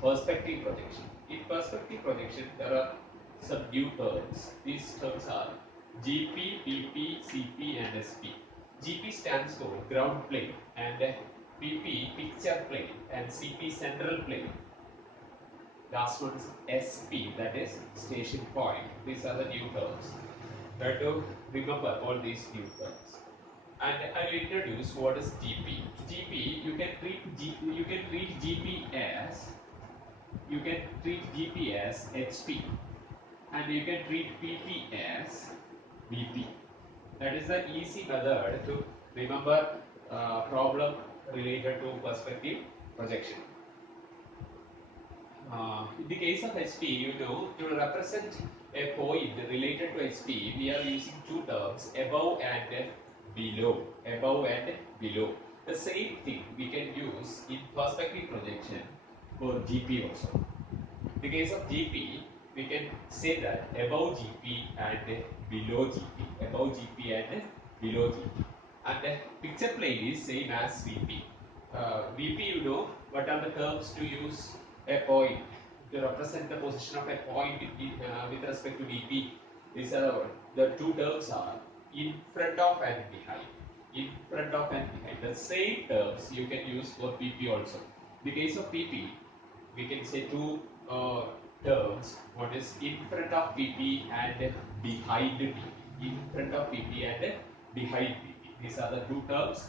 perspective projection. In perspective projection, there are some new terms. These terms are GP, PP, CP, and SP. GP stands for ground plane, and PP picture plane, and CP central plane. Last one is SP, that is station point. These are the new terms. Try to remember all these new terms. And I'll introduce what is GP. GP, you can treat GP as HP, and you can treat PP as BP. That is the easy method to remember problem related to perspective projection. In the case of HP, to represent a point related to HP, we are using two terms, above and below. Above and below. The same thing we can use in perspective projection for GP also. In the case of GP, we can say that above GP and below GP. Above GP and below GP. And picture plane is same as VP. VP, what are the terms to use a point to represent the position of a point with respect to VP. These are the two terms are in front of and behind. In front of and behind. The same terms you can use for PP also. In the case of PP, we can say two terms. One is in front of PP and behind PP. In front of PP and behind PP. These are the two terms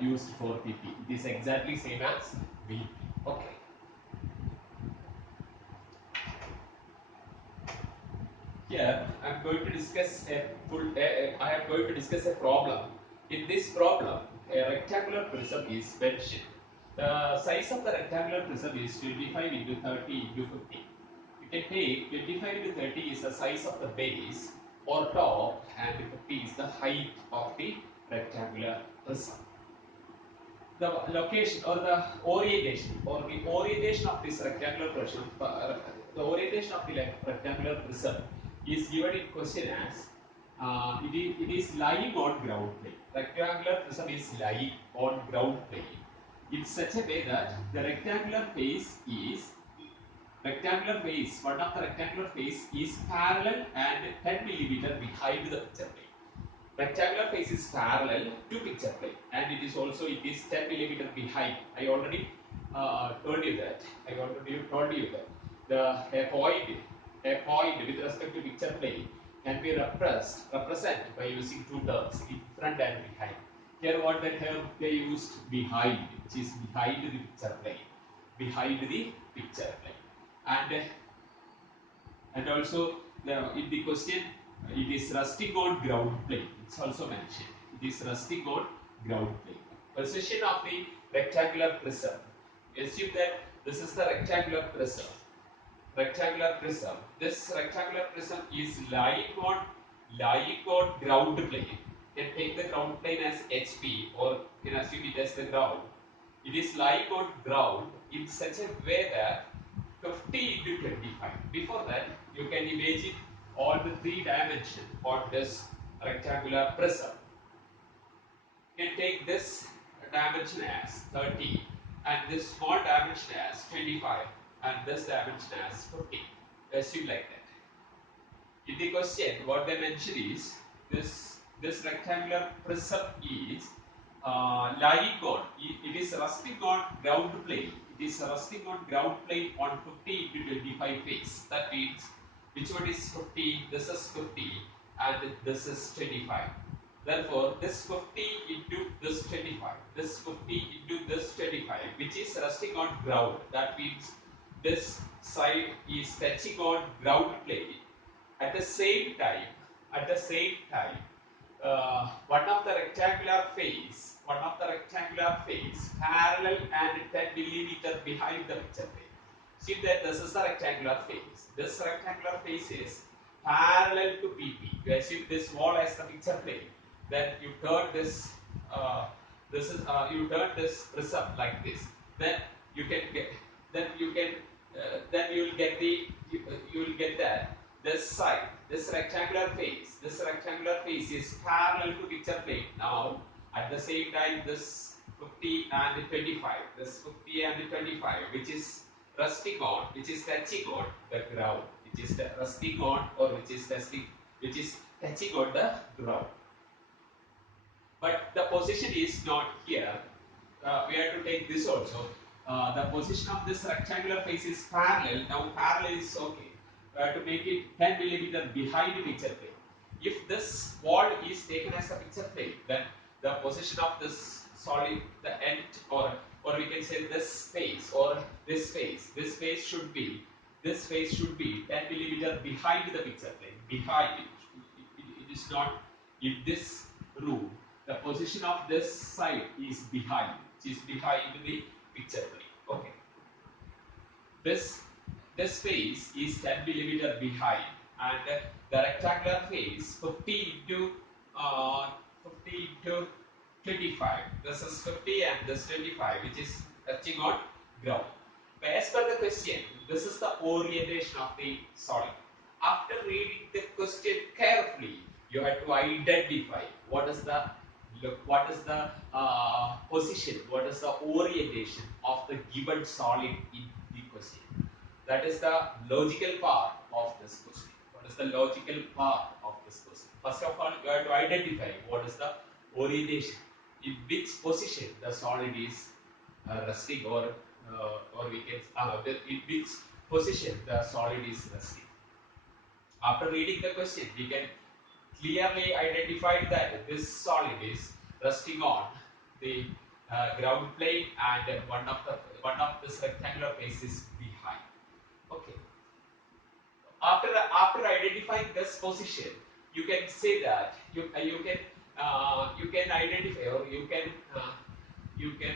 used for PP. It is exactly same as VP. Okay. Here I am going to discuss I am going to discuss a problem. In this problem, a rectangular prism is mentioned. The size of the rectangular prism is 25 into 30 into 50. You can take 25 into 30 is the size of the base or top, and 50 is the height of the rectangular prism. The location or the orientation of this rectangular prism, the orientation of the rectangular prism is given in question as it is lying on ground plane. Rectangular prism is lying on ground plane in such a way that the one of the rectangular face is parallel and 10 mm behind the picture plane. Rectangular face is parallel to picture plane, and it is 10 mm behind. I already told you that. A point with respect to picture plane can be represented by using two terms, in front and behind. Here what the term they used, behind, which is behind the picture plane. Behind the picture plane. And also in the question it is resting on ground plane. It's also mentioned. It is resting on ground plane. Position of the rectangular prism. Assume that this is the rectangular prism. This rectangular prism is lying on ground plane. You can take the ground plane as HP, or you can assume it as the ground. It is lying on ground in such a way that 50 into 25. Before that, you can imagine all the three dimensions on this rectangular prism. You can take this dimension as 30 and this small dimension as 25 and this dimension as 50. Assume like that. In the question, what they mention is this rectangular prism is lying on, it is resting on ground plane. It is resting on ground plane on 50 into 25 face. That means which one is 50? This is 50 and this is 25. Therefore, this 50 into this 25, this 50 into this 25, which is resting on ground. That means this side is touching on ground plane. At the same time, one of the rectangular face parallel and 10 mm behind the picture plane. See that this is the rectangular face. This rectangular face is parallel to PP. You assume this wall as the picture plane. Then you turn this. You turn this prism like this. Then you can get. Then you can. Then you will get the. You will get that this side. This rectangular face is parallel to picture plane. Now, at the same time, this 50 and 25, which is resting on, which is touching on the ground, which is resting on or which is touching on the ground. But the position is not here. We have to take this also. The position of this rectangular face is parallel. Now parallel is okay. To make it 10 millimeter behind the picture plane. If this wall is taken as a picture plane, then the position of this solid, the end, or we can say this face or this face should be 10 millimeter behind the picture plane. Behind it. It is not in this room. The position of this side is behind, which is behind the picture plane. Okay. This face is 10 millimeter behind, and the rectangular face 50 into 25. This is 50 and this 25, which is touching on ground. As per the question, this is the orientation of the solid. After reading the question carefully, you have to identify what is the position, what is the orientation of the given solid in the question. That is the logical part of this question. What is the logical part of this question? First of all, you have to identify what is the orientation, in which position the solid is resting, or we can in which position the solid is resting. After reading the question, we can clearly identify that this solid is resting on the ground plane, and one of this rectangular face is behind. Okay. After identifying this position, you can say that you can identify, or you can uh, you can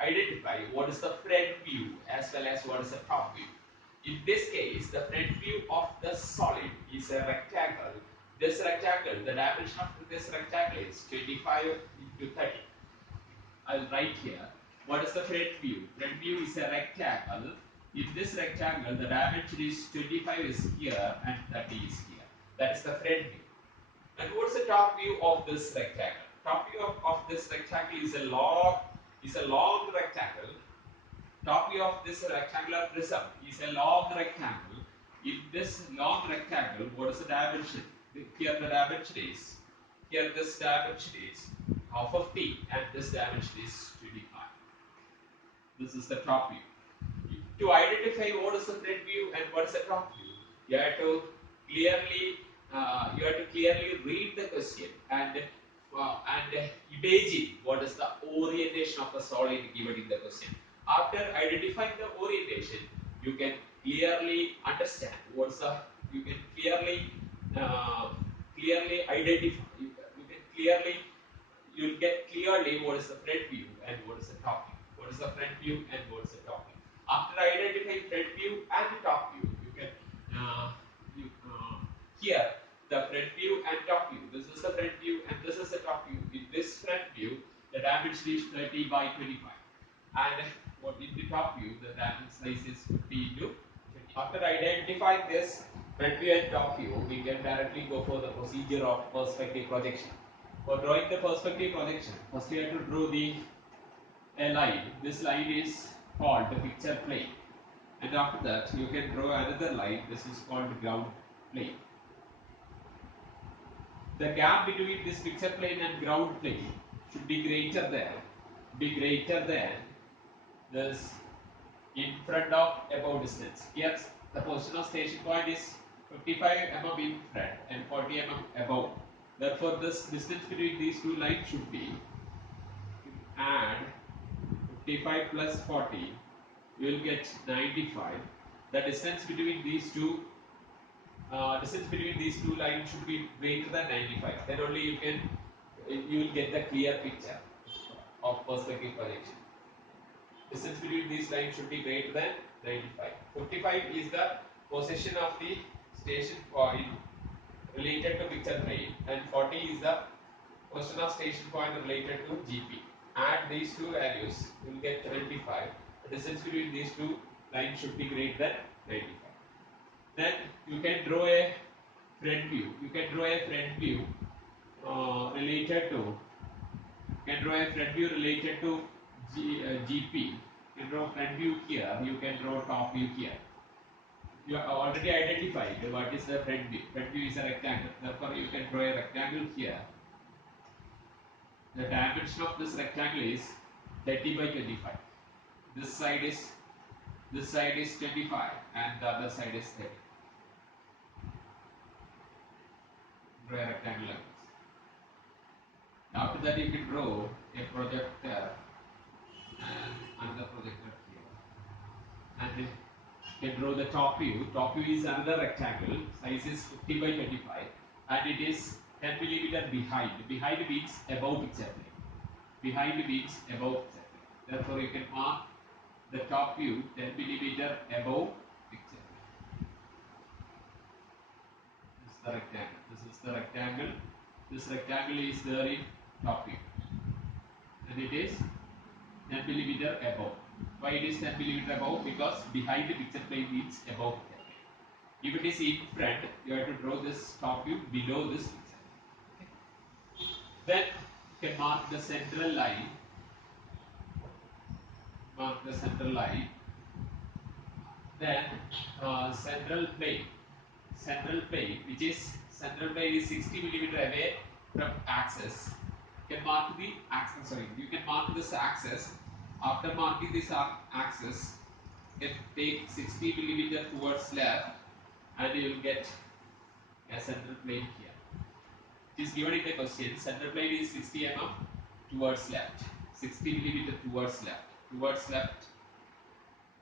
identify what is the front view as well as what is the top view. In this case, the front view of the solid is a rectangle. This rectangle, the dimension of this rectangle is 25 into 30. I'll write here. What is the front view? Front view is a rectangle. In this rectangle, the dimension is 25 is here and 30 is here. That is the front view. And what's the top view of this rectangle? Top view of this rectangle is a long rectangle. Top view of this rectangular prism is a long rectangle. In this long rectangle, what is the dimension? Here the dimension is, here this dimension is 50 and this dimension is 25. This is the top view. To identify what is the front view and what is the top view, you have to clearly read the question and imagine what is the orientation of the solid given in the question. After identifying the orientation, you can clearly understand what's the, you can clearly identify, you'll get clearly what is the front view and what is the top view. What is the front view and what is the top view. After identifying front view and the top view, you can here the front view and top view. This is the front view and this is the top view. In this front view, the dimension is 30 by 25, and what in the top view, the dimension size is 50 into 20. After identifying this front view and top view, we can directly go for the procedure of perspective projection. For drawing the perspective projection, first we have to draw a line. This line is called the picture plane, and after that you can draw another line. This is called ground plane. The gap between this picture plane and ground plane should be greater than this in front of above distance. Here the position of station point is 55 mm in front and 40 mm above. Therefore, this distance between these two lines should be, add 55 plus 40, you will get 95. The distance between these two lines should be greater than 95. Then only you will get the clear picture of perspective projection. Distance between these lines should be greater than 95. 55 is the position of the station point related to picture plane, and 40 is the position of station point related to GP. Add these two values, you will get 75. The distance between these two lines should be greater than 95. Then you can draw a front view. related to GP. You can draw front view here, you can draw top view here. You have already identified what is the front view. Front view is a rectangle. Therefore, you can draw a rectangle here. The dimension of this rectangle is 30 by 25. This side is 25 and the other side is 30. Draw a rectangle like this. After that, you can draw a projector and another projector here. And you can draw the top view. Top view is another rectangle. Size is 50 by 25 and it is 10 millimeter behind. Behind means above picture plane. Behind means above picture plane. Therefore, you can mark the top view 10 millimeter above picture plane. This is the rectangle. This is the rectangle. This rectangle is there in top view. And it is 10 millimeter above. Why it is 10 millimeter above? Because behind the picture plane means above picture plane. If it is in front, you have to draw this top view below this picture. Okay. Then you can mark the central line. Mark the central line. Then central plane. Central plane, which is central plane is 60 millimeter away from axis. You can mark the axis. Sorry, you can mark this axis. After marking this axis, you can take 60 millimeter towards left, and you will get a central plane here. It is given in the question. Central plane is 60 mm towards left, 60 millimeter towards left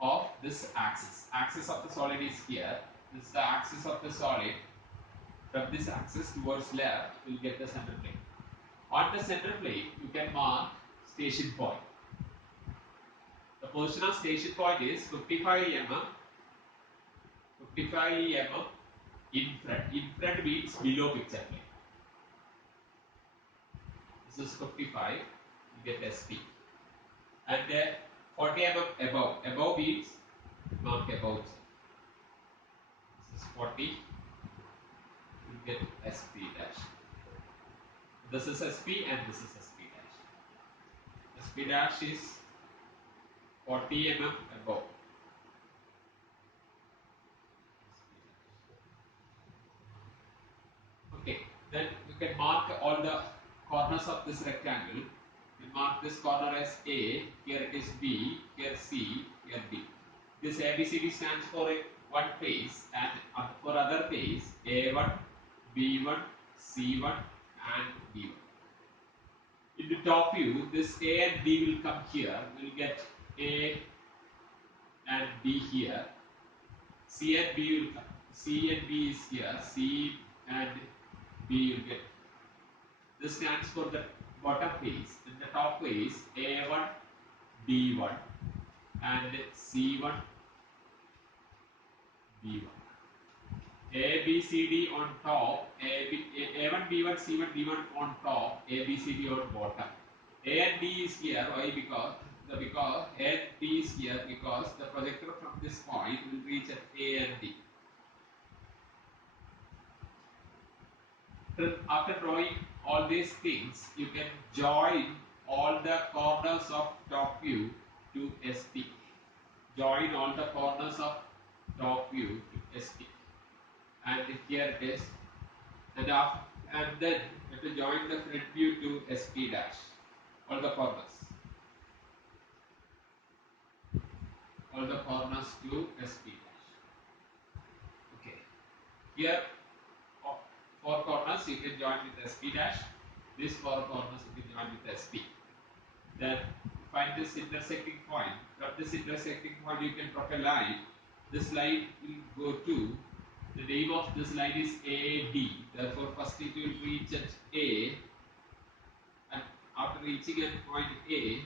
of this axis. Axis of the solid is here. This is the axis of the solid. From this axis towards left, you will get the central plane. On the central plane, you can mark station point. The position of station point is 55 mm. 55 mm in front. In front means below picture plane. This is 55. You get SP. And 40 mm above. Above means mark above. This is 40. You get SP dash. This is SP and this is SP dash. SP dash is 40 mm above. Okay, then you can mark all the corners of this rectangle. You mark this corner as A, here it is B, here C, here D. This ABCD stands for one face, and for other face A1, B1, C1 and D1. In the top view, this A and B will come here. We will get A and B here. C and B will come. C and B is here. C and B will get. This stands for the bottom face. In the top face, A1, B1 and C1, B1. A, B, C, D on top, A1, B1, C1, D1 on top, A, B, C, D on bottom. A and D is here. Why? Because A and D is here because the projector from this point will reach at A and D. After drawing all these things, you can join all the corners of top view to SP. Join all the corners of top view to SP. And here it is. And then you have to join the front view to SP dash. All the corners. All the corners to SP dash. Okay. Here, four corners you can join with SP dash. These four corners you can join with SP. Then find this intersecting point. From this intersecting point you can drop a line. This line will go to, the name of this line is AD. Therefore first it will reach at A, and after reaching at point A,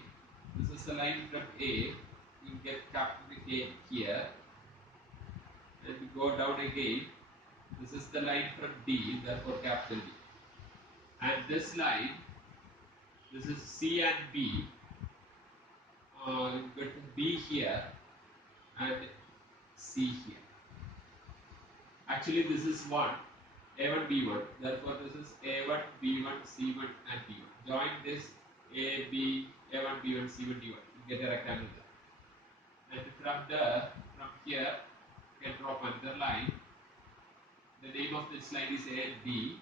this is the line from A, you will get capital A here, and go down again. This is the line from D, therefore capital D. And this line, this is C and B, you get B here and C here. Actually this is one, A1, B1, therefore this is A1, B1, C1 and D1. Join this A1, B1, C1, D1. you get a rectangle there. And from here, you can drop another line. The name of this line is A and B,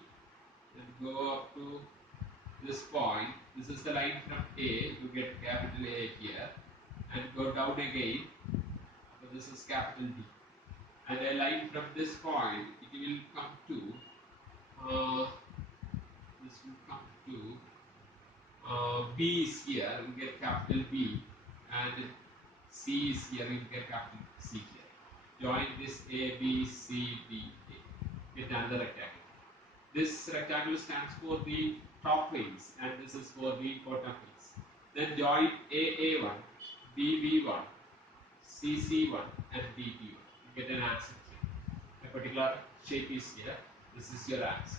and go up to this point. This is the line from A. You get capital A here, and go down again. So this is capital B. And a line from this point, it will come to. This will come to. B is here. You get capital B, and C is here. You get capital C here. Join this A, B, C, D, A. Get another rectangle. This rectangle stands for the top wings, and this is for the bottom wings. Then join AA1, BB1, CC1, and DP1. You get an answer here. A particular shape is here. This is your answer.